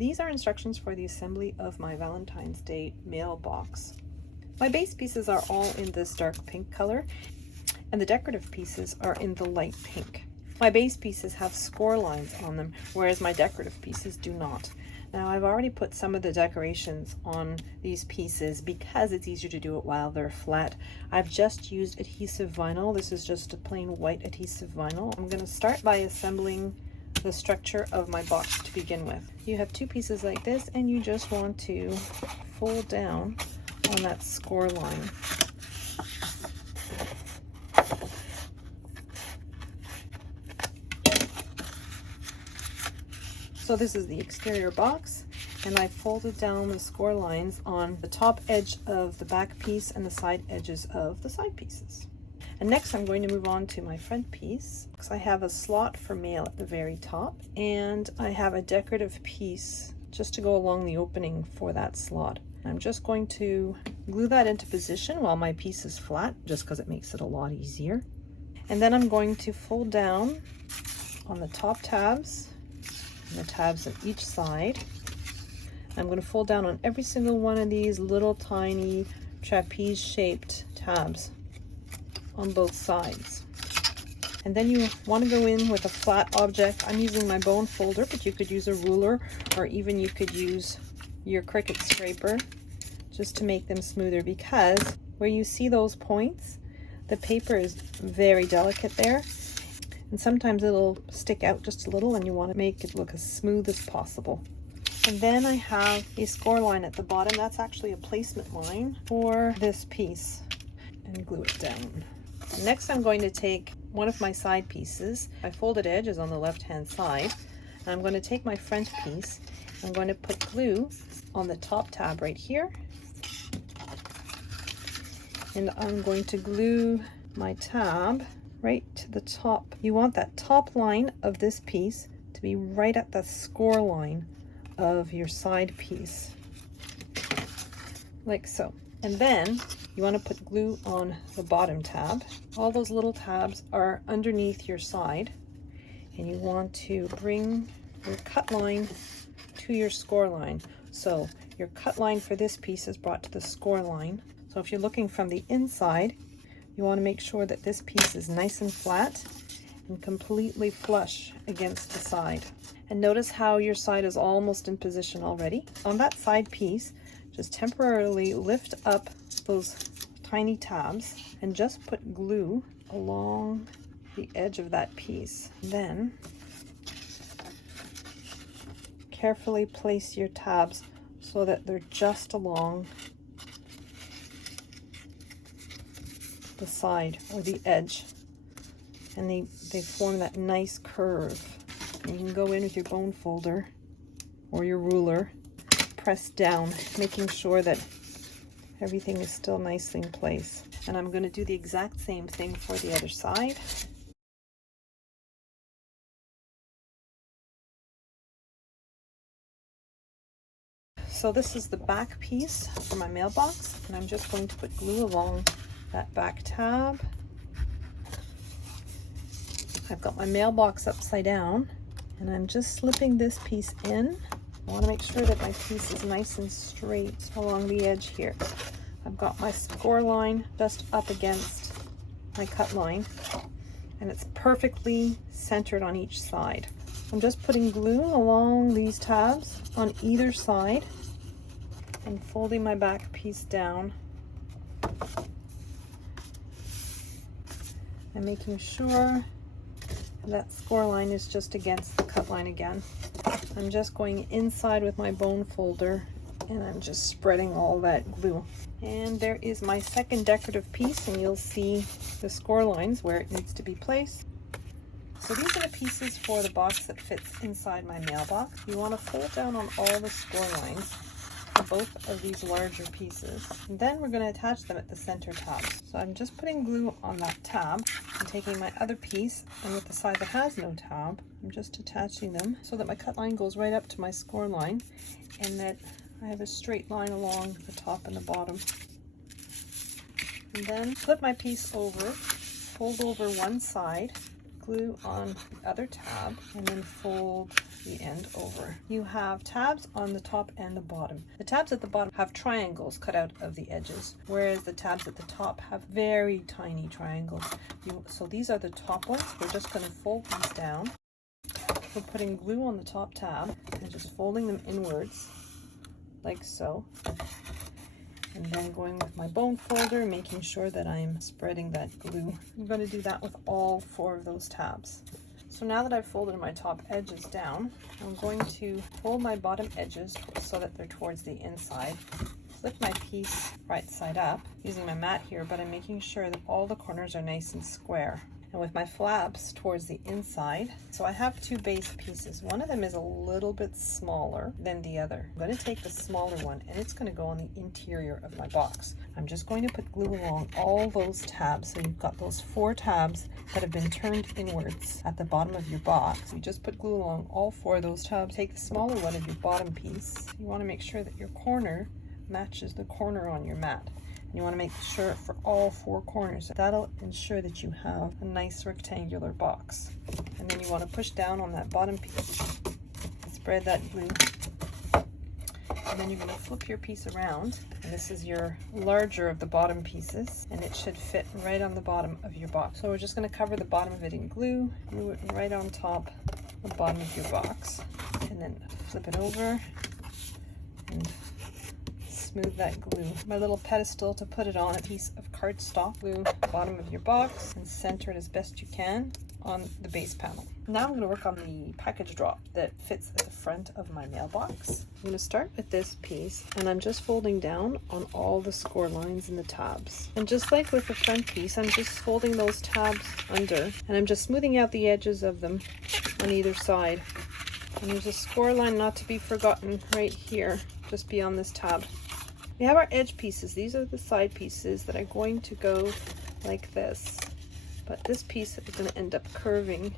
These are instructions for the assembly of my Valentine's Day mailbox. My base pieces are all in this dark pink color, and the decorative pieces are in the light pink. My base pieces have score lines on them, whereas my decorative pieces do not. Now, I've already put some of the decorations on these pieces because it's easier to do it while they're flat. I've just used adhesive vinyl. This is just a plain white adhesive vinyl. I'm going to start by assembling the structure of my box to begin with. You have two pieces like this, and you just want to fold down on that score line. So this is the exterior box, and I folded down the score lines on the top edge of the back piece and the side edges of the side pieces. And next I'm going to move on to my front piece, because I have a slot for mail at the very top, and I have a decorative piece just to go along the opening for that slot. I'm just going to glue that into position while my piece is flat, just because it makes it a lot easier. And then I'm going to fold down on the top tabs and the tabs on each side. I'm going to fold down on every single one of these little tiny trapeze shaped tabs on both sides. And then you want to go in with a flat object. I'm using my bone folder, but you could use a ruler, or even you could use your Cricut scraper just to make them smoother, because where you see those points, the paper is very delicate there, and sometimes it'll stick out just a little, and you want to make it look as smooth as possible. And then I have a score line at the bottom. That's actually a placement line for this piece, and glue it down. Next, I'm going to take one of my side pieces. My folded edge is on the left hand side, and I'm going to take my front piece. I'm going to put glue on the top tab right here, and I'm going to glue my tab right to the top. You want that top line of this piece to be right at the score line of your side piece, like so. And then you want to put glue on the bottom tab. All those little tabs are underneath your side, and you want to bring your cut line to your score line. So your cut line for this piece is brought to the score line. So if you're looking from the inside, you want to make sure that this piece is nice and flat and completely flush against the side. And notice how your side is almost in position already. On that side piece, just temporarily lift up those tiny tabs and just put glue along the edge of that piece. Then carefully place your tabs so that they're just along the side or the edge, and they form that nice curve. And you can go in with your bone folder or your ruler, press down, making sure that everything is still nicely in place. And I'm going to do the exact same thing for the other side. So this is the back piece for my mailbox, and I'm just going to put glue along that back tab. I've got my mailbox upside down, and I'm just slipping this piece in. I want to make sure that my piece is nice and straight along the edge here. I've got my score line just up against my cut line, and it's perfectly centered on each side. I'm just putting glue along these tabs on either side and folding my back piece down and making sure that score line is just against the cut line again. I'm just going inside with my bone folder, and I'm just spreading all that glue. And there is my second decorative piece, and you'll see the score lines where it needs to be placed. So these are the pieces for the box that fits inside my mailbox. You want to fold down on all the score lines for both of these larger pieces. And then we're going to attach them at the center tabs. So I'm just putting glue on that tab and taking my other piece, and with the side that has no tab, I'm just attaching them so that my cut line goes right up to my score line, and that I have a straight line along the top and the bottom. And then flip my piece over, fold over one side, glue on the other tab, and then fold the end over. You have tabs on the top and the bottom. The tabs at the bottom have triangles cut out of the edges, whereas the tabs at the top have very tiny triangles. So these are the top ones. We're just going to fold these down. We're putting glue on the top tab and just folding them inwards like so. And then going with my bone folder, making sure that I'm spreading that glue. I'm going to do that with all 4 of those tabs. So now that I've folded my top edges down, I'm going to fold my bottom edges so that they're towards the inside. Flip my piece right side up using my mat here, but I'm making sure that all the corners are nice and square. And with my flaps towards the inside, so I have 2 base pieces. One of them is a little bit smaller than the other. I'm going to take the smaller one and it's going to go on the interior of my box. I'm just going to put glue along all those tabs. So you've got those 4 tabs that have been turned inwards at the bottom of your box. You just put glue along all 4 of those tabs. Take the smaller one of your bottom piece. You want to make sure that your corner matches the corner on your mat. You want to make sure for all 4 corners. That'll ensure that you have a nice rectangular box. And then you want to push down on that bottom piece, spread that glue, and then you're going to flip your piece around. And this is your larger of the bottom pieces, and it should fit right on the bottom of your box. So we're just going to cover the bottom of it in glue, glue it right on top of the bottom of your box, and then flip it over and smooth that glue. My little pedestal to put it on, a piece of cardstock. Glue the bottom of your box and center it as best you can on the base panel. Now I'm going to work on the package drop that fits at the front of my mailbox. I'm going to start with this piece, and I'm just folding down on all the score lines and the tabs. And just like with the front piece, I'm just folding those tabs under, and I'm just smoothing out the edges of them on either side. And there's a score line not to be forgotten right here, just beyond this tab. We have our edge pieces. These are the side pieces that are going to go like this. But this piece is going to end up curving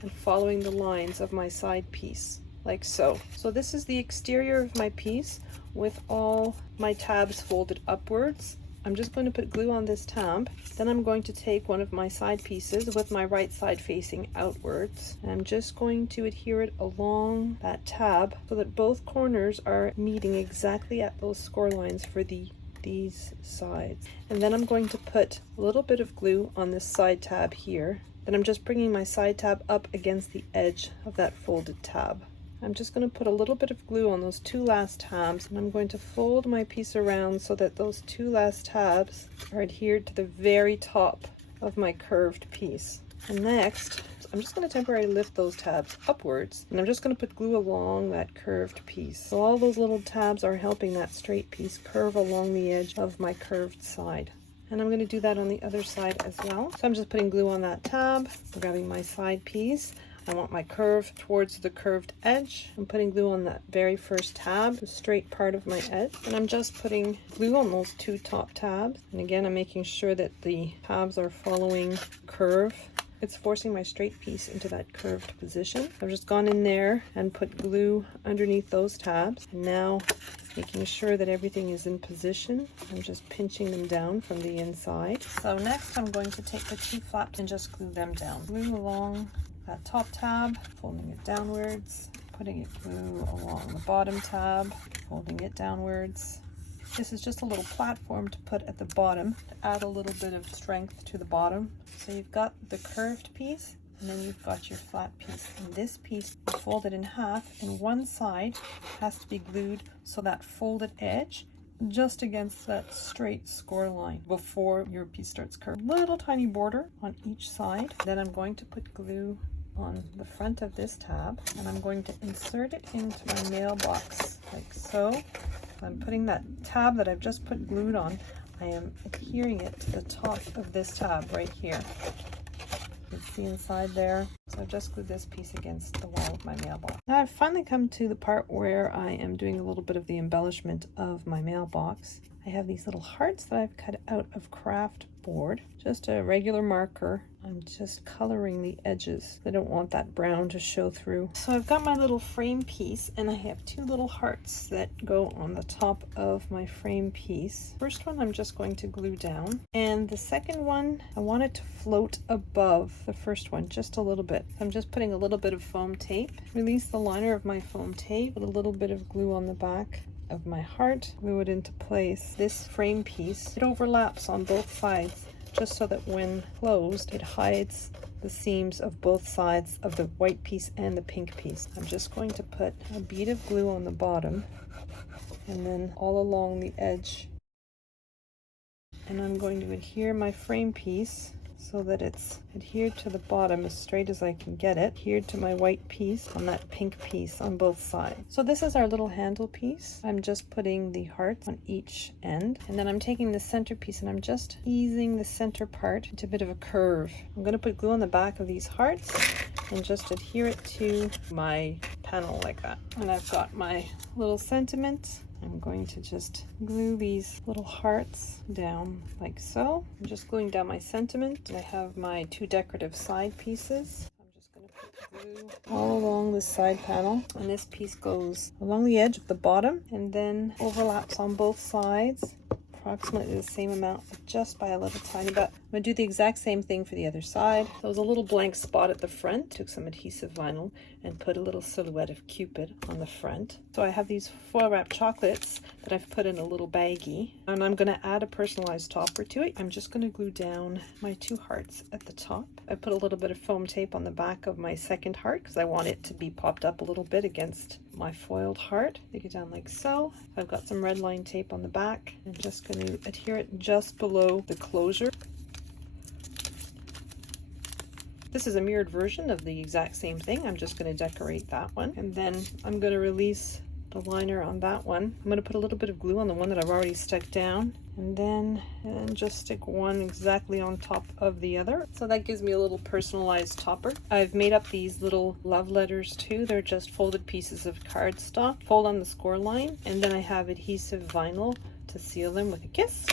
and following the lines of my side piece, like so. So this is the exterior of my piece with all my tabs folded upwards. I'm just going to put glue on this tab. Then I'm going to take one of my side pieces with my right side facing outwards. And I'm just going to adhere it along that tab so that both corners are meeting exactly at those score lines for these sides. And then I'm going to put a little bit of glue on this side tab here. Then I'm just bringing my side tab up against the edge of that folded tab. I'm just going to put a little bit of glue on those 2 last tabs, and I'm going to fold my piece around so that those 2 last tabs are adhered to the very top of my curved piece. And next, I'm just going to temporarily lift those tabs upwards, and I'm just going to put glue along that curved piece. So all those little tabs are helping that straight piece curve along the edge of my curved side. And I'm going to do that on the other side as well. So I'm just putting glue on that tab, grabbing my side piece. I want my curve towards the curved edge. I'm putting glue on that very first tab, the straight part of my edge. And I'm just putting glue on those 2 top tabs. And again, I'm making sure that the tabs are following curve. It's forcing my straight piece into that curved position. I've just gone in there and put glue underneath those tabs. And now making sure that everything is in position. I'm just pinching them down from the inside. So next I'm going to take the 2 flaps and just glue them down. Glue along that top tab, folding it downwards, putting it glue along the bottom tab, folding it downwards. This is just a little platform to put at the bottom to add a little bit of strength to the bottom. So you've got the curved piece, and then you've got your flat piece. And this piece is folded in half, and one side has to be glued so that folded edge just against that straight score line before your piece starts curving. Little tiny border on each side. Then I'm going to put glue on the front of this tab, and I'm going to insert it into my mailbox like so. I'm putting that tab that I've just put glued on, I am adhering it to the top of this tab right here. You can see inside there. So I've just glued this piece against the wall of my mailbox. Now I've finally come to the part where I am doing a little bit of the embellishment of my mailbox. I have these little hearts that I've cut out of craft board, just a regular marker. I'm just coloring the edges. I don't want that brown to show through. So I've got my little frame piece, and I have two little hearts that go on the top of my frame piece. First one I'm just going to glue down, and the second one I want it to float above the first one just a little bit. I'm just putting a little bit of foam tape. Release the liner of my foam tape, put a little bit of glue on the back of my heart, glue it into place. This frame piece, it overlaps on both sides, just so that when closed it hides the seams of both sides of the white piece and the pink piece. I'm just going to put a bead of glue on the bottom and then all along the edge, and I'm going to adhere my frame piece so that it's adhered to the bottom as straight as I can get it, adhered to my white piece on that pink piece on both sides. So this is our little handle piece. I'm just putting the hearts on each end, and then I'm taking the center piece and I'm just easing the center part into a bit of a curve. I'm going to put glue on the back of these hearts and just adhere it to my panel like that. And I've got my little sentiment. I'm going to just glue these little hearts down like so. I'm just gluing down my sentiment. I have my two decorative side pieces. I'm just going to put glue all along the side panel, and this piece goes along the edge of the bottom and then overlaps on both sides, approximately the same amount, but just by a little tiny bit. I'm going to do the exact same thing for the other side. There was a little blank spot at the front. Took some adhesive vinyl and put a little silhouette of Cupid on the front. So I have these foil wrapped chocolates that I've put in a little baggie, and I'm going to add a personalized topper to it. I'm just going to glue down my two hearts at the top. I put a little bit of foam tape on the back of my second heart because I want it to be popped up a little bit against my foiled heart. Take it down like so. I've got some red line tape on the back. I'm just going to adhere it just below the closure. This is a mirrored version of the exact same thing. I'm just going to decorate that one, and then I'm going to release the liner on that one. I'm going to put a little bit of glue on the one that I've already stuck down, and then just stick one exactly on top of the other. So that gives me a little personalized topper. I've made up these little love letters too. They're just folded pieces of cardstock. Fold on the score line, and then I have adhesive vinyl to seal them with a kiss.